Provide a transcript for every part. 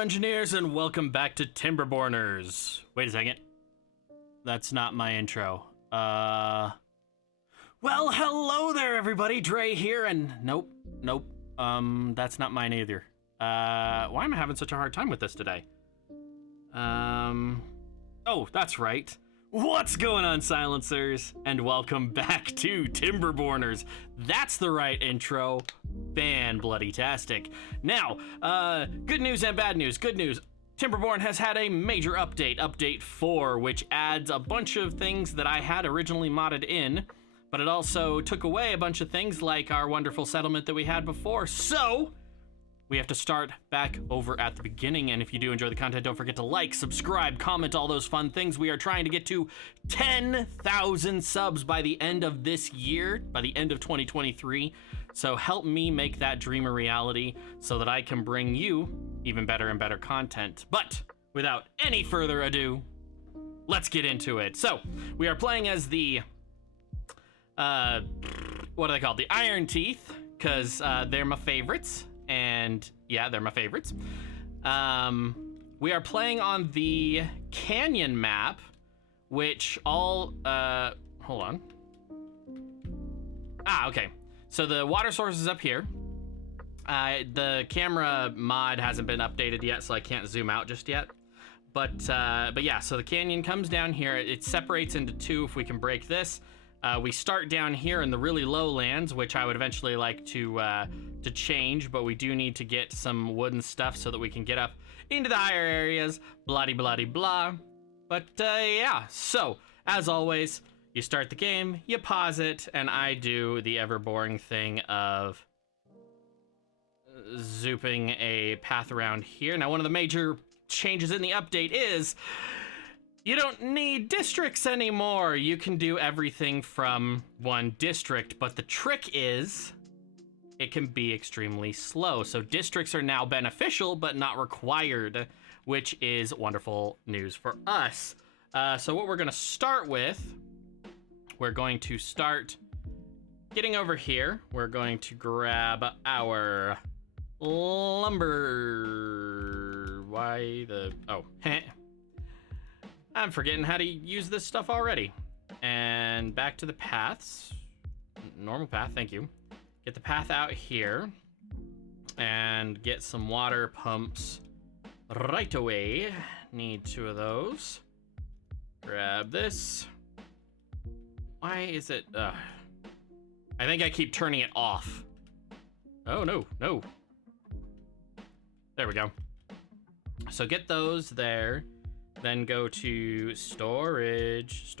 engineers, and welcome back to Timberborners. Wait a second. That's not my intro. Well, hello there, everybody. Dre here, and nope. That's not mine either. Why am I having such a hard time with this today? Oh, that's right. What's going on, silencers? And welcome back to Timberborners. That's the right intro. Fan-bloody-tastic. Now, good news and bad news. Good news, Timberborn has had a major update, Update 4, which adds a bunch of things that I had originally modded in, but it also took away a bunch of things like our wonderful settlement that we had before. So, we have to start back over at the beginning, and if you do enjoy the content, don't forget to like, subscribe, comment, all those fun things. We are trying to get to 10,000 subs by the end of this year, by the end of 2023. So help me make that dream a reality so that I can bring you even better and better content. But without any further ado, let's get into it. So we are playing as the, what are they called? The Iron Teeth, because they're my favorites. And yeah, they're my favorites. We are playing on the canyon map, which all, hold on. Okay. So the water source is up here. The camera mod hasn't been updated yet, so I can't zoom out just yet. But yeah, so the canyon comes down here. It separates into two if we can break this. We start down here in the really low lands, which I would eventually like to change, but we do need to get some wooden stuff so that we can get up into the higher areas, blah-de-blah-de-blah. But yeah, so as always, you start the game, you pause it, and I do the ever boring thing of zooping a path around here. Now, one of the major changes in the update is you don't need districts anymore. You can do everything from one district, but the trick is it can be extremely slow. So districts are now beneficial, but not required, which is wonderful news for us. So what we're gonna start with, we're going to start getting over here. We're going to grab our lumber. I'm forgetting how to use this stuff already. And back to the paths. Normal path, thank you. Get the path out here and get some water pumps right away. Need two of those. Grab this. Why is it, I think I keep turning it off. Oh, no. There we go. So get those there. Then go to storage.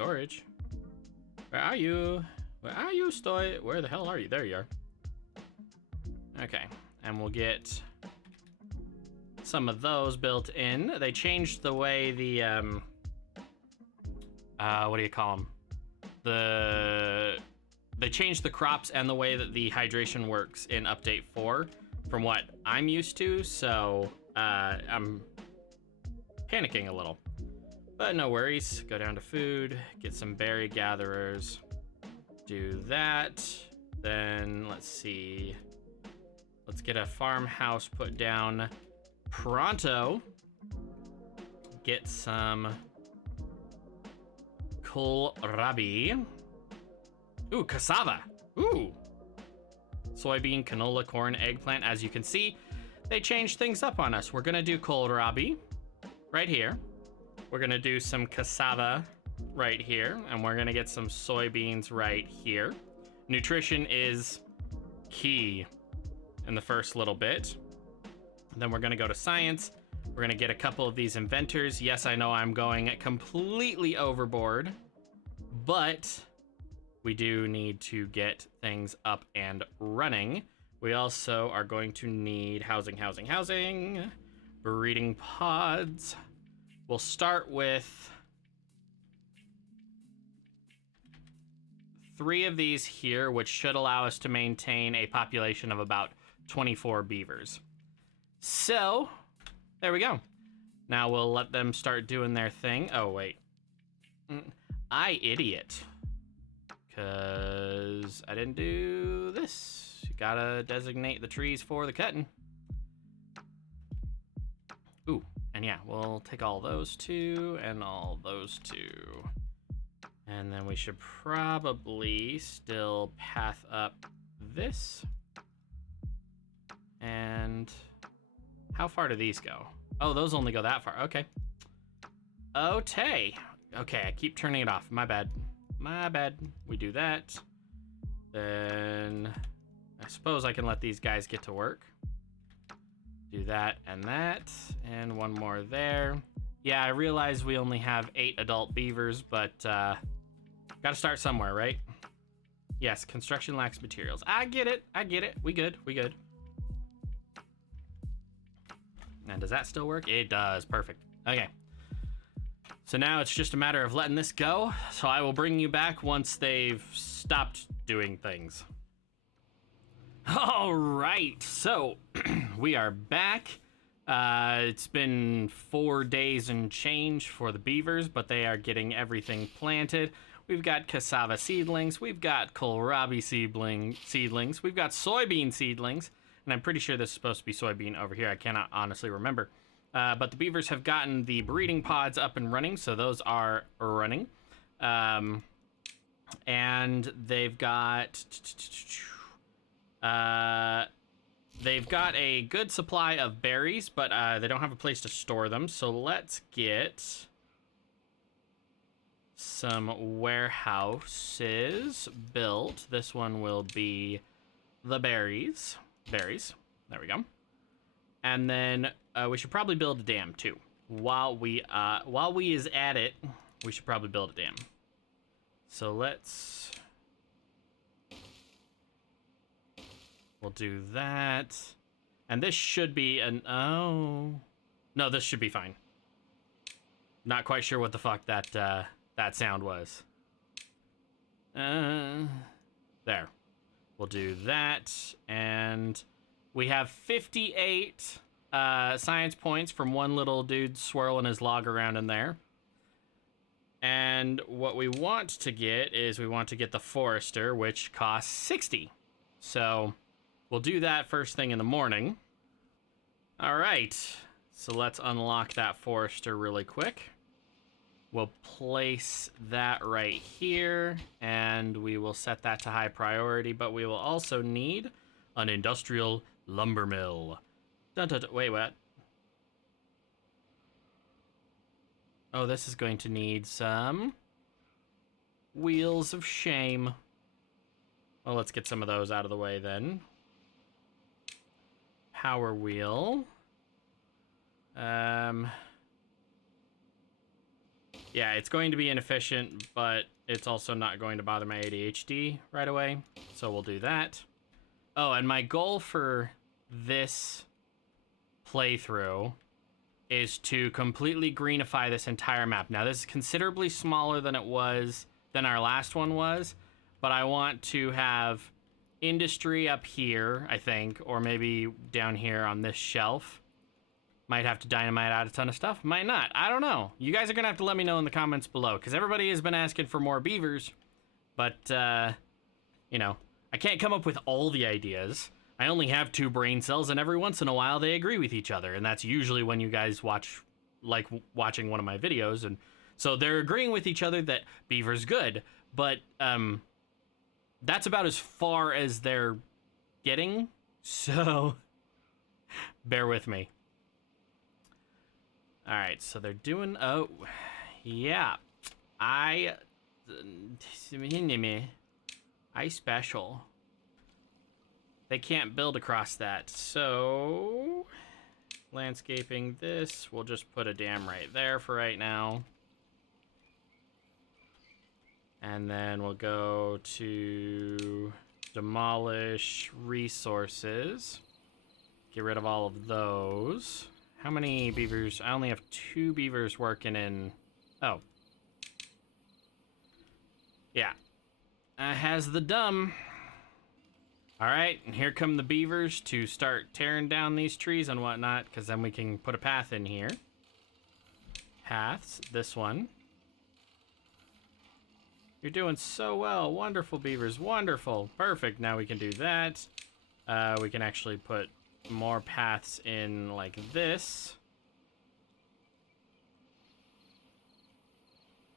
Where are you? Where the hell are you? There you are. Okay, and we'll get some of those built in. They changed the way the, what do you call them? They changed the crops and the way that the hydration works in Update 4 from what I'm used to, so I'm panicking a little. But no worries, go down to food, get some berry gatherers, do that. Then let's see, let's get a farmhouse put down pronto. Get some kohlrabi. Ooh, cassava. Ooh. Soybean, canola, corn, eggplant. As you can see, they changed things up on us. We're gonna do kohlrabi right here. We're gonna do some cassava right here, and we're gonna get some soybeans right here. Nutrition is key in the first little bit. And then we're gonna go to science. We're gonna get a couple of these inventors. Yes, I know I'm going completely overboard, but we do need to get things up and running. We also are going to need housing, breeding pods. We'll start with 3 of these here, which should allow us to maintain a population of about 24 beavers. So, there we go. Now we'll let them start doing their thing. Oh, wait. I idiot. Because I didn't do this. You gotta designate the trees for the cutting. Ooh, And yeah, we'll take all those two and all those two. And then we should probably still path up this. And how far do these go? Oh, those only go that far. Okay. Okay. Okay, I keep turning it off. My bad. My bad. We do that. Then I suppose I can let these guys get to work. Do that and that. And one more there. Yeah, I realize we only have 8 adult beavers, but gotta start somewhere, right? Yes, construction lacks materials. I get it. I get it. We good. We good. And does that still work? It does. Perfect. Okay. So now it's just a matter of letting this go. So I will bring you back once they've stopped doing things. All right. So we are back. It's been 4 days and change for the beavers, but they are getting everything planted. We've got cassava seedlings. We've got kohlrabi seedlings. We've got soybean seedlings. And I'm pretty sure this is supposed to be soybean over here. I cannot honestly remember. But the beavers have gotten the breeding pods up and running, so those are running. And they've got a good supply of berries, but they don't have a place to store them. So let's get some warehouses built. This one will be the berries. There we go. And then we should probably build a dam too. While we is at it, we should probably build a dam. So we'll do that. And this should be no, this should be fine. Not quite sure what the fuck that sound was. There. We'll do that, and we have 58 science points from one little dude swirling his log around in there. And what we want to get is we want to get the forester, which costs 60. So we'll do that first thing in the morning. All right, so let's unlock that forester really quick. We'll place that right here, and we will set that to high priority, but we will also need an industrial lumber mill. Wait, what? Oh, this is going to need some wheels of shame. Well, let's get some of those out of the way then. Power wheel. Yeah, it's going to be inefficient, but it's also not going to bother my ADHD right away. So we'll do that. Oh, and my goal for this playthrough is to completely greenify this entire map. Now, this is considerably smaller than our last one was, but I want to have industry up here, I think, or maybe down here on this shelf. Might have to dynamite out a ton of stuff. Might not. I don't know. You guys are going to have to let me know in the comments below, because everybody has been asking for more beavers. But, you know, I can't come up with all the ideas. I only have 2 brain cells, and every once in a while they agree with each other. And that's usually when you guys watching one of my videos. And so they're agreeing with each other that beaver's good. But that's about as far as they're getting. So bear with me. All right, so they're doing, oh, yeah, I special. They can't build across that, so landscaping this, we'll just put a dam right there for right now. And then we'll go to demolish resources, get rid of all of those. How many beavers? I only have 2 beavers working in... Oh. Yeah. Has the dumb. Alright, and here come the beavers to start tearing down these trees and whatnot, because then we can put a path in here. Paths, this one. You're doing so well. Wonderful, beavers. Wonderful. Perfect. Now we can do that. We can actually put more paths in like this.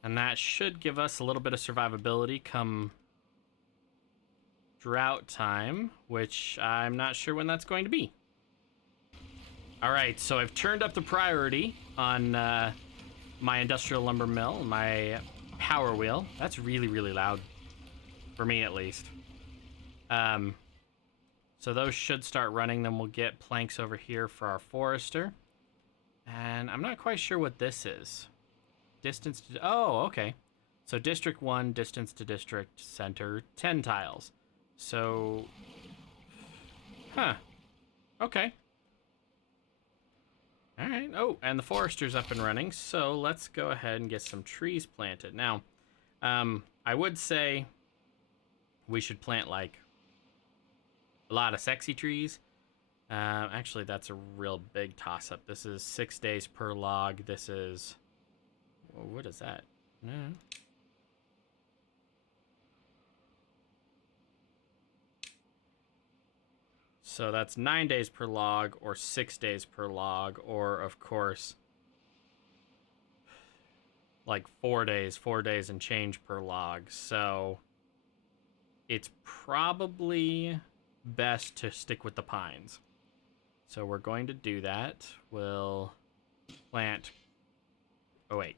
And that should give us a little bit of survivability come drought time, which I'm not sure when that's going to be. All right, so I've turned up the priority on my industrial lumber mill, my power wheel. That's really, really loud, for me at least. So those should start running, then we'll get planks over here for our forester. And I'm not quite sure what this is. Distance to... Oh, okay. So District 1, distance to District Center, 10 tiles. So... Huh. Okay. Alright. Oh, and the forester's up and running, so let's go ahead and get some trees planted. Now, I would say we should plant, like, a lot of sexy trees. Actually, that's a real big toss-up. This is 6 days per log. This is... Well, what is that? No. So that's 9 days per log, or 6 days per log, or, of course, like 4 days and change per log. So it's probably best to stick with the pines. So we're going to do that. We'll plant... Oh, wait.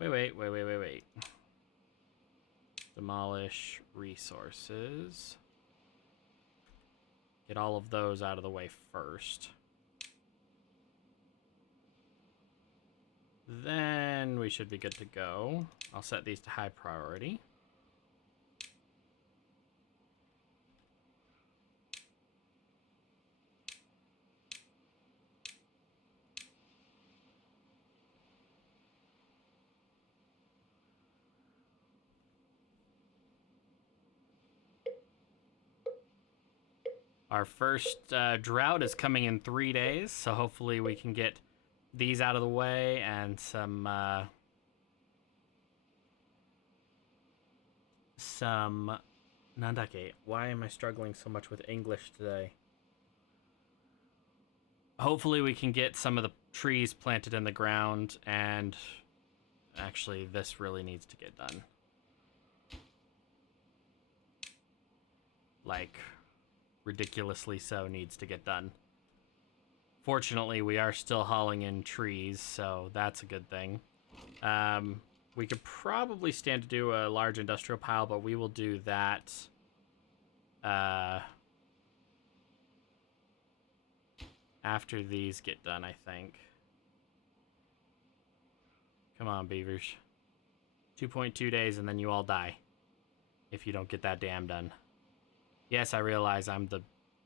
Wait. Demolish resources. Get all of those out of the way first. Then we should be good to go. I'll set these to high priority. Our first drought is coming in 3 days, so hopefully we can get these out of the way and some Nandake. Why am I struggling so much with English today? Hopefully we can get some of the trees planted in the ground, and actually this really needs to get done. Like... ridiculously so needs to get done. Fortunately, we are still hauling in trees, so that's a good thing. We could probably stand to do a large industrial pile, but we will do that after these get done, I think. Come on, beavers. 2.2 days and then you all die if you don't get that dam done. Yes, I realize I'm the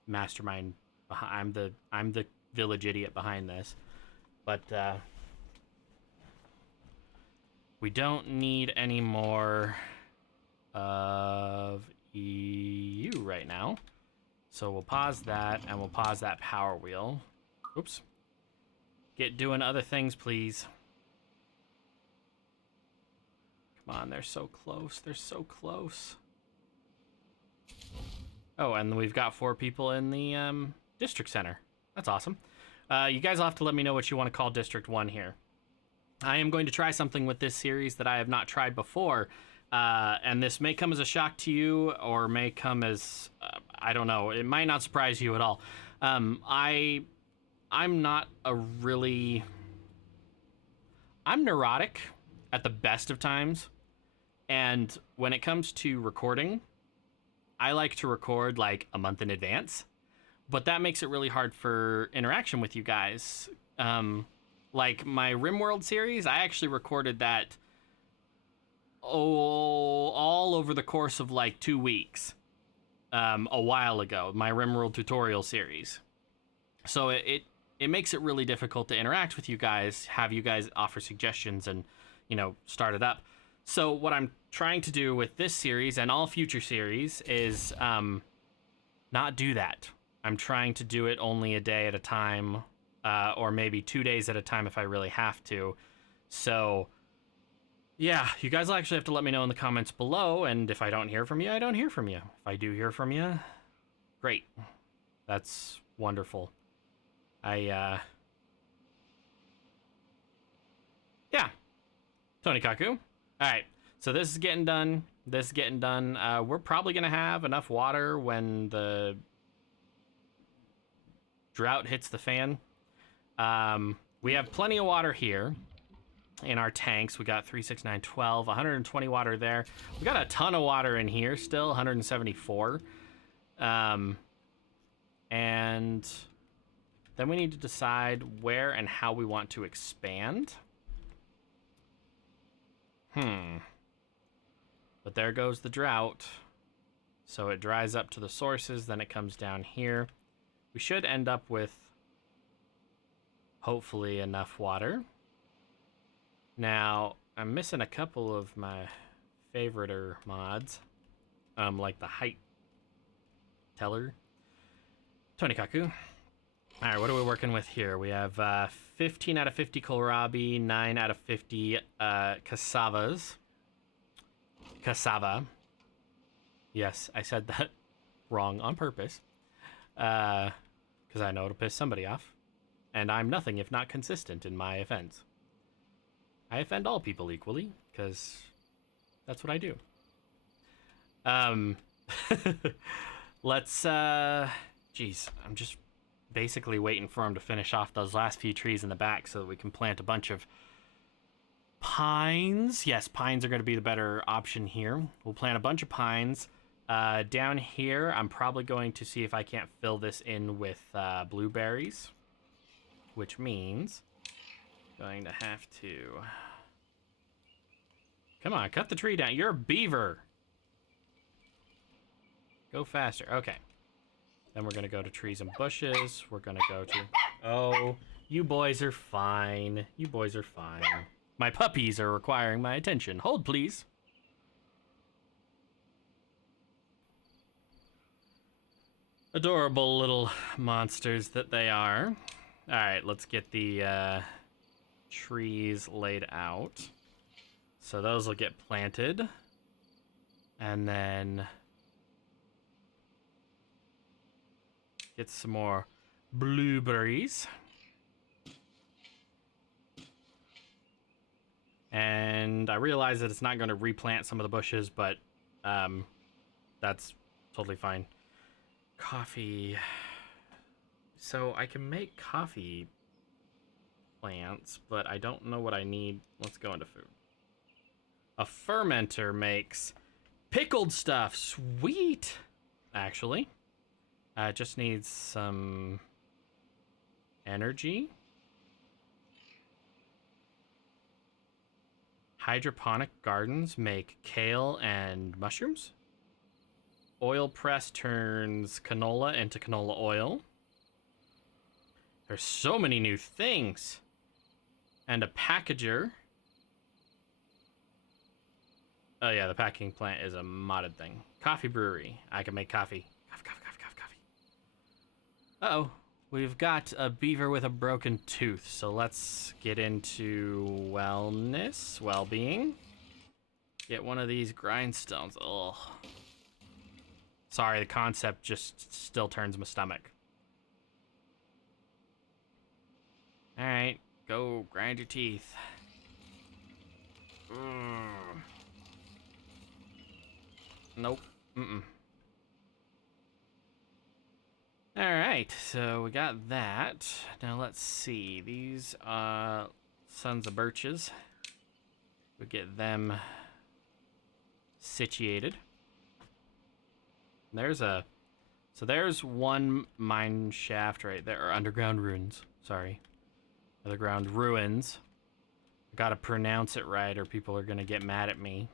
mastermind. I'm the village idiot behind this, but we don't need any more of EU right now. So we'll pause that, and we'll pause that power wheel. Oops. Get doing other things, please. Come on, they're so close. They're so close. Oh, and we've got 4 people in the district center. That's awesome. You guys will have to let me know what you want to call District 1 here. I am going to try something with this series that I have not tried before. And this may come as a shock to you, or may come as, I don't know, it might not surprise you at all. I'm not a really... I'm neurotic at the best of times. And when it comes to recording... I like to record like a month in advance, but that makes it really hard for interaction with you guys. Like my RimWorld series, I actually recorded that all over the course of like 2 weeks a while ago, my RimWorld tutorial series. So it makes it really difficult to interact with you guys, have you guys offer suggestions and, you know, start it up. So what I'm trying to do with this series and all future series is not do that. I'm trying to do it only a day at a time, or maybe 2 days at a time if I really have to. So, yeah, you guys will actually have to let me know in the comments below, and if I don't hear from you, I don't hear from you. If I do hear from you, great. That's wonderful. Yeah. Tony Kaku. All right, so this is getting done. This is getting done. We're probably going to have enough water when the drought hits the fan. We have plenty of water here in our tanks. We got 3, 6, 9, 12, 120 water there. We got a ton of water in here still, 174. And then we need to decide where and how we want to expand. But there goes the drought. So it dries up to the sources, then it comes down here. We should end up with, hopefully, enough water. Now, I'm missing a couple of my favoriter mods, like the height teller. Tony Kaku. All right, what are we working with here? We have 15 out of 50 kohlrabi, 9 out of 50 cassavas. Cassava. Yes, I said that wrong on purpose. Because I know it'll piss somebody off. And I'm nothing if not consistent in my offense. I offend all people equally, because that's what I do. Let's, geez, I'm just basically waiting for him to finish off those last few trees in the back so that we can plant a bunch of pines. Yes, pines are going to be the better option here. We'll plant a bunch of pines. Down here, I'm probably going to see if I can't fill this in with blueberries, which means going to have to... Come on, cut the tree down. You're a beaver. Go faster. Okay. Then we're going to go to trees and bushes. We're going to go to... Oh, you boys are fine. You boys are fine. My puppies are requiring my attention. Hold, please. Adorable little monsters that they are. All right, let's get the trees laid out. So those will get planted. And then get some more blueberries. And I realize that it's not going to replant some of the bushes, but that's totally fine. Coffee. So I can make coffee plants, but I don't know what I need. Let's go into food. A fermenter makes pickled stuff. Sweet. Actually, it just needs some energy. Hydroponic gardens make kale and mushrooms. Oil press turns canola into canola oil. There's so many new things. And a packager. Oh yeah, the packing plant is a modded thing. Coffee brewery. I can make coffee. Coffee. Uh-oh. We've got a beaver with a broken tooth, so let's get into wellness, well-being. Get one of these grindstones. Ugh. Sorry, the concept just still turns my stomach. Alright, go grind your teeth. Nope. Alright, so we got that. Now let's see. These sons of birches. We get them situated. There's one mine shaft right there, or underground ruins. Sorry. Underground ruins. I gotta pronounce it right or people are gonna get mad at me.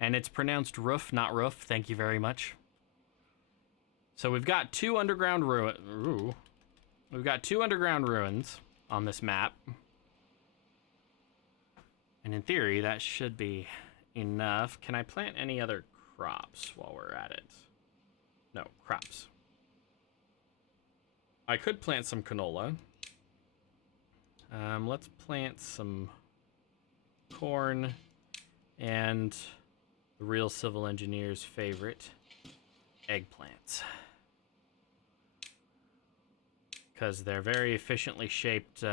And it's pronounced roof, not roof. Thank you very much. So we've got two underground We've got two underground ruins on this map. And in theory, that should be enough. Can I plant any other crops while we're at it? No, crops. I could plant some canola. Let's plant some corn and the real civil engineer's favorite, eggplants. Because they're very efficiently shaped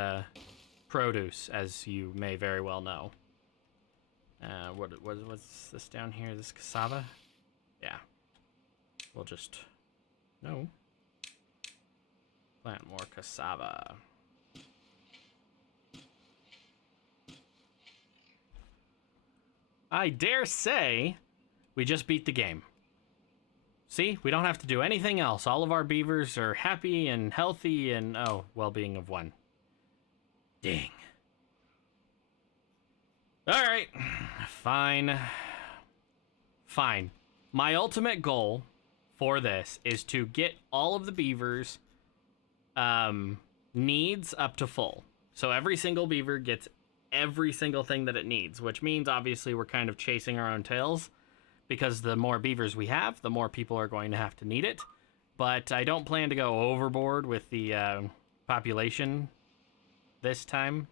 produce, as you may very well know. What's this down here? This cassava? Yeah. We'll just... No. Plant more cassava. I dare say we just beat the game. See, we don't have to do anything else. All of our beavers are happy and healthy and, oh, well-being of 1. Dang. All right, fine. Fine. My ultimate goal for this is to get all of the beavers' needs up to full. So every single beaver gets every single thing that it needs, which means obviously we're kind of chasing our own tails because the more beavers we have, the more people are going to have to need it. But I don't plan to go overboard with the population this time,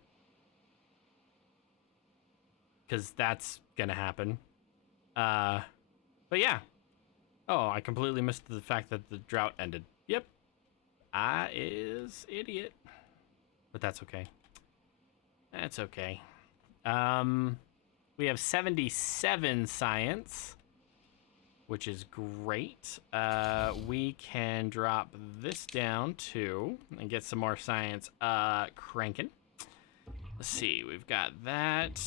because that's gonna happen. But yeah. Oh, I completely missed the fact that the drought ended. Yep. I is idiot. But that's okay. That's okay. We have 77 science, which is great. We can drop this down too and get some more science cranking. Let's see, we've got that.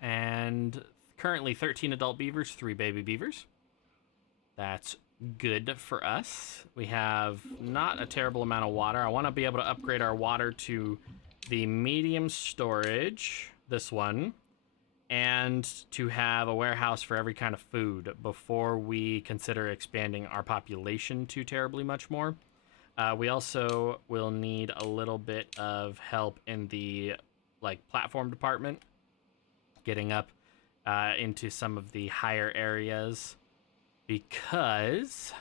And currently 13 adult beavers, 3 baby beavers. That's good for us. We have not a terrible amount of water. I want to be able to upgrade our water to the medium storage, this one, and to have a warehouse for every kind of food before we consider expanding our population too terribly much more. We also will need a little bit of help in the platform department, getting up into some of the higher areas, because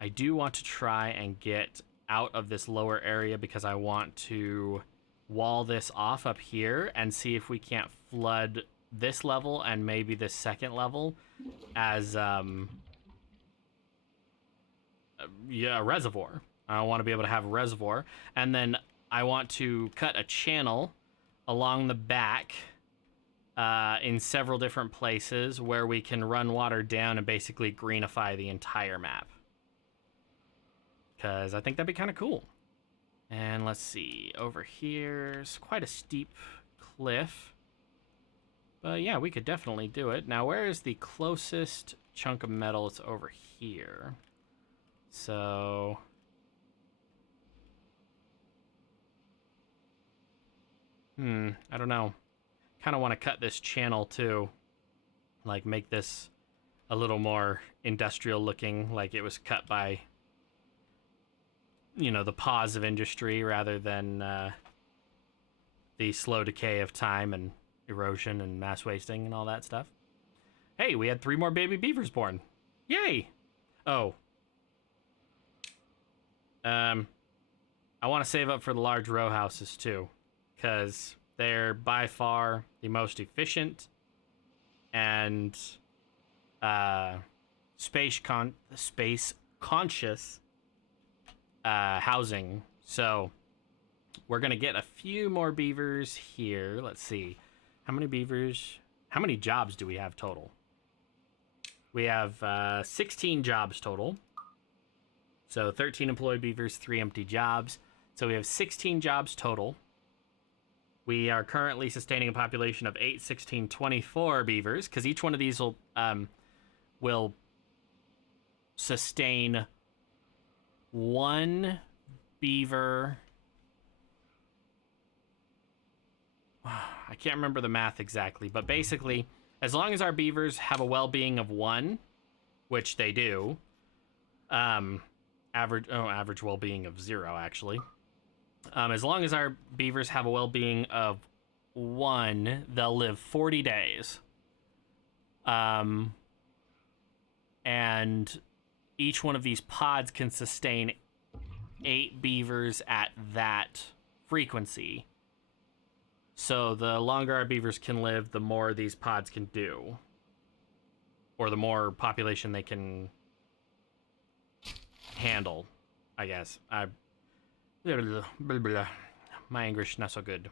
I do want to try and get out of this lower area, because I want to wall this off up here and see if we can't flood this level and maybe this second level as a reservoir. I want to be able to have a reservoir, and then I want to cut a channel along the back in several different places where we can run water down and basically greenify the entire map, because I think that'd be kind of cool. And let's see, over here's quite a steep cliff, but yeah, we could definitely do it. Now, where is the closest chunk of metal? It's over here. So I don't know. Kind of want to cut this channel too, like make this a little more industrial looking, like it was cut by, you know, the pause of industry rather than the slow decay of time and erosion and mass wasting and all that stuff. Hey, we had 3 more baby beavers born. Yay! Oh. I want to save up for the large row houses too, because they're by far the most efficient and space conscious housing. So we're gonna get a few more beavers here. Let's see, how many beavers, how many jobs do we have total? We have 16 jobs total. So 13 employed beavers, 3 empty jobs. So we have 16 jobs total. We are currently sustaining a population of 8, 16, 24 beavers, because each one of these will sustain 1 beaver. I can't remember the math exactly, but basically, as long as our beavers have a well-being of 1, which they do, average well-being of 0, actually. As long as our beavers have a well-being of 1, they'll live 40 days. And each one of these pods can sustain 8 beavers at that frequency. So the longer our beavers can live, the more these pods can do. Or the more population they can handle, I guess. My English not so good.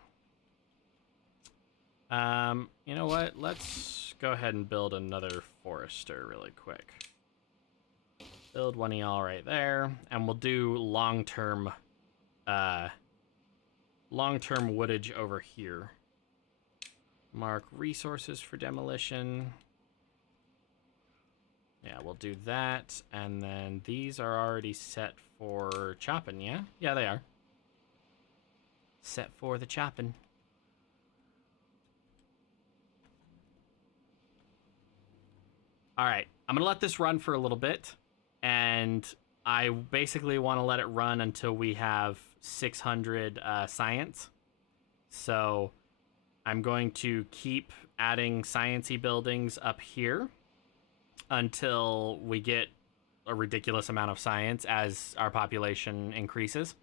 You know what? Let's go ahead and build another forester really quick. Build one of y'all right there, and we'll do long-term woodage over here. Mark resources for demolition. Yeah, we'll do that, and then these are already set for chopping, yeah? Yeah, they are. Set for the chopping. All right, I'm gonna let this run for a little bit, and I basically want to let it run until we have 600 science. So I'm going to keep adding science-y buildings up here until we get a ridiculous amount of science as our population increases.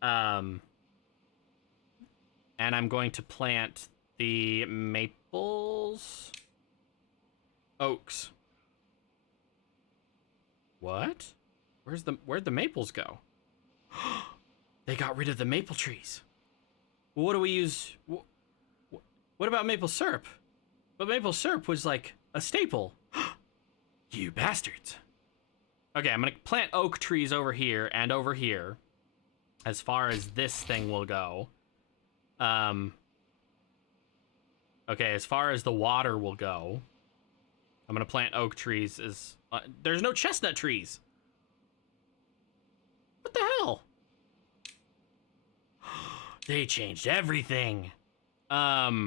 And I'm going to plant the maples, oaks. What? Where'd the maples go? They got rid of the maple trees. What do we use? What about maple syrup? But maple syrup was like a staple. You bastards. Okay, I'm gonna plant oak trees over here and over here, as far as this thing will go. Okay, as far as the water will go, I'm gonna plant oak trees. There's no chestnut trees. What the hell? They changed everything. Yeah,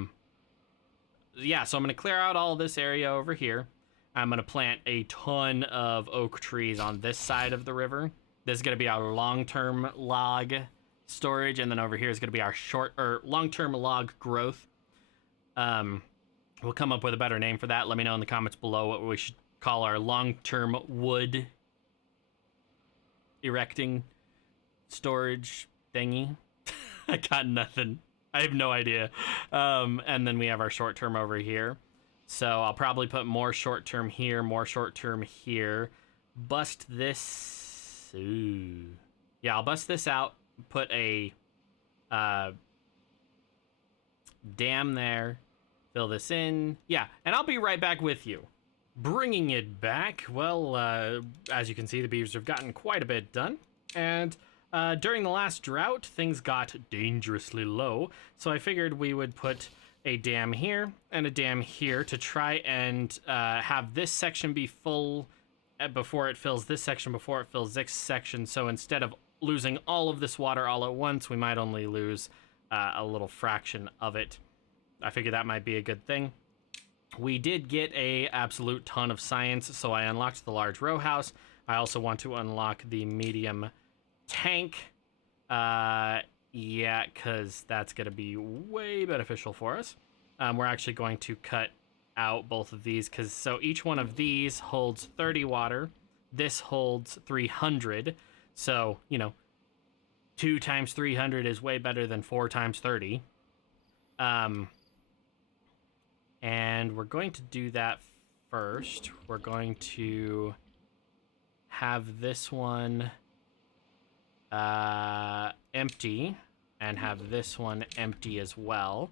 so I'm gonna clear out all this area over here. I'm gonna plant a ton of oak trees on this side of the river. This is gonna be our long-term log storage, and then over here is gonna be our long-term log growth. We'll come up with a better name for that. Let me know in the comments below what we should call our long-term wood erecting storage thingy. I got nothing. I have no idea. And then we have our short-term over here. So I'll probably put more short-term here, more short-term here. Bust this. Ooh. Yeah, I'll bust this out. Put a dam there. Fill this in. Yeah, and I'll be right back with you. Bringing it back, well, as you can see, the beavers have gotten quite a bit done. And during the last drought, things got dangerously low. So I figured we would put a dam here and a dam here to try and have this section be full before it fills this section, before it fills this section. So instead of losing all of this water all at once, we might only lose a little fraction of it. I figured that might be a good thing. We did get a absolute ton of science, so I unlocked the large row house. I also want to unlock the medium tank. Yeah, because that's going to be way beneficial for us. We're actually going to cut out both of these, because so each one of these holds 30 water. This holds 300. So, you know, 2 times 300 is way better than 4 times 30. And we're going to do that first. We're going to have this one empty and have this one empty as well.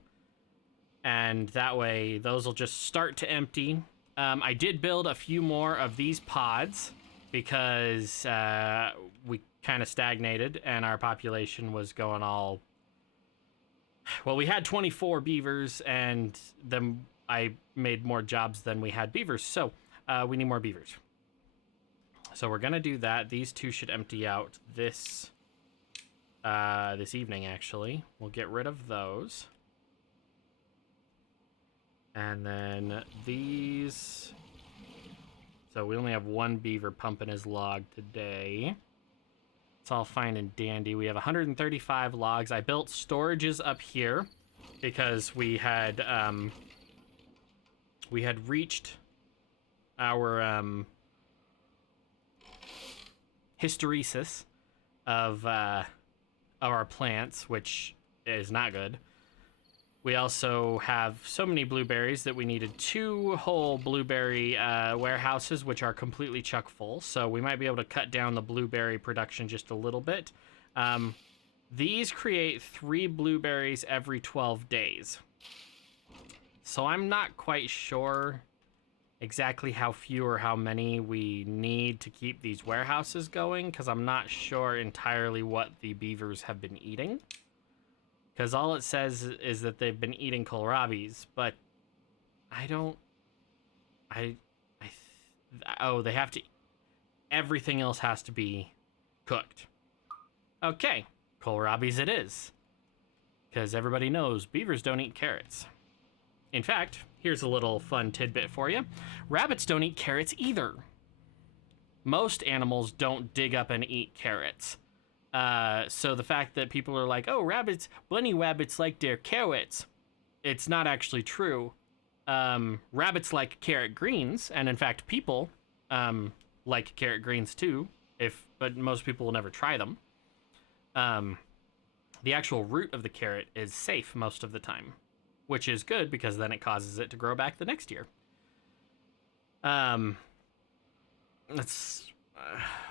And that way, those will just start to empty. I did build a few more of these pods because we kind of stagnated and our population was going all... Well, we had 24 beavers, and then I made more jobs than we had beavers, so we need more beavers. So we're gonna do that. These two should empty out this evening, actually. We'll get rid of those. And then these... So we only have one beaver pumping his log today. It's all fine and dandy. We have 135 logs. I built storages up here because we had reached our hysteresis of our plants, which is not good. We also have so many blueberries that we needed 2 whole blueberry warehouses, which are completely chock full. So we might be able to cut down the blueberry production just a little bit. These create 3 blueberries every 12 days. So I'm not quite sure exactly how few or how many we need to keep these warehouses going, because I'm not sure entirely what the beavers have been eating. Because all it says is that they've been eating kohlrabies, but oh, they have to, everything else has to be cooked. Okay, kohlrabies it is. Because everybody knows beavers don't eat carrots. In fact, here's a little fun tidbit for you. Rabbits don't eat carrots either. Most animals don't dig up and eat carrots. So the fact that people are like, oh, bunny rabbits like their carrots, it's not actually true. Rabbits like carrot greens, and in fact, people like carrot greens too, but most people will never try them. The actual root of the carrot is safe most of the time, which is good because then it causes it to grow back the next year. That's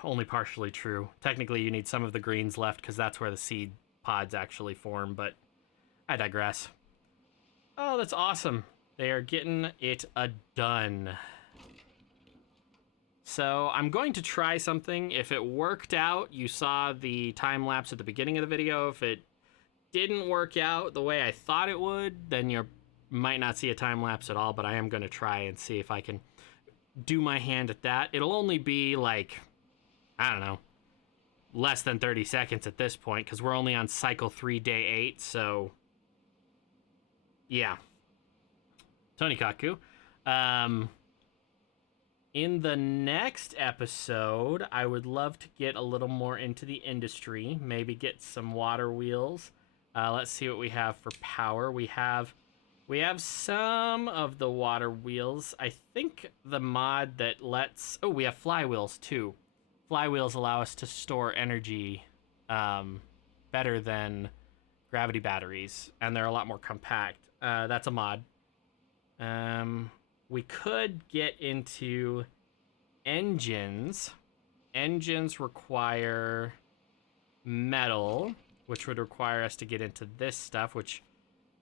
only partially true. Technically, you need some of the greens left because that's where the seed pods actually form, but I digress. Oh, that's awesome. They are getting it done. So I'm going to try something. If it worked out, you saw the time lapse at the beginning of the video. If it didn't work out the way I thought it would, then you might not see a time lapse at all, but I am going to try and see if I can do my hand at that. It'll only be like, I don't know, less than 30 seconds at this point, because we're only on cycle 3, day 8, so yeah. Tony Kaku. In the next episode, I would love to get a little more into the industry, maybe get some water wheels. Let's see what we have for power. We have some of the water wheels. I think the mod that lets... Oh, we have flywheels, too. Flywheels allow us to store energy better than gravity batteries, and they're a lot more compact. That's a mod. We could get into engines. Engines require metal, which would require us to get into this stuff, which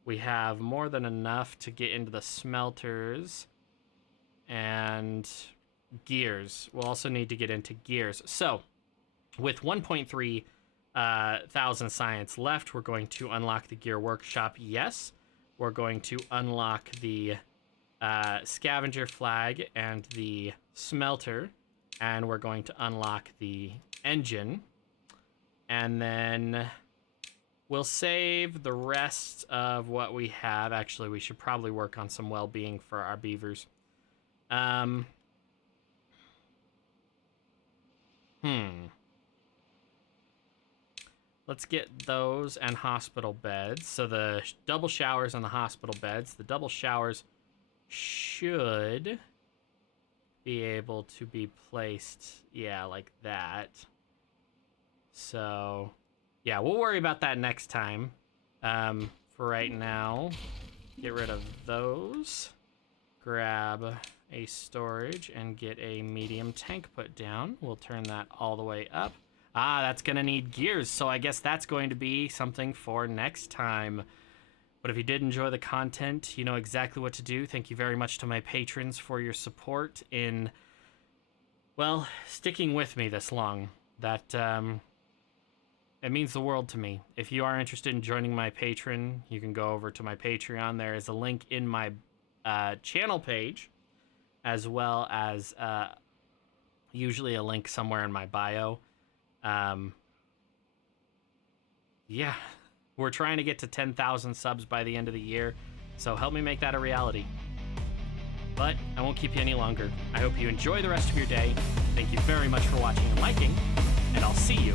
we have more than enough to get into the smelters. And gears. We'll also need to get into gears. So, with 1.3 thousand science left, we're going to unlock the gear workshop, yes. We're going to unlock the scavenger flag and the smelter, and we're going to unlock the engine, and then we'll save the rest of what we have. Actually, we should probably work on some well-being for our beavers. Let's get those and hospital beds. So the double showers and the hospital beds. The double showers should be able to be placed, yeah, like that. So, yeah, we'll worry about that next time. For right now, get rid of those. Grab a storage and get a medium tank put down. We'll turn that all the way up. Ah, that's going to need gears, so I guess that's going to be something for next time. But if you did enjoy the content, you know exactly what to do. Thank you very much to my patrons for your support in, well, sticking with me this long. That, it means the world to me. If you are interested in joining my Patreon, you can go over to my Patreon. There is a link in my channel page, as well as usually a link somewhere in my bio. Yeah, we're trying to get to 10,000 subs by the end of the year, so help me make that a reality. But I won't keep you any longer. I hope you enjoy the rest of your day. Thank you very much for watching and liking, and I'll see you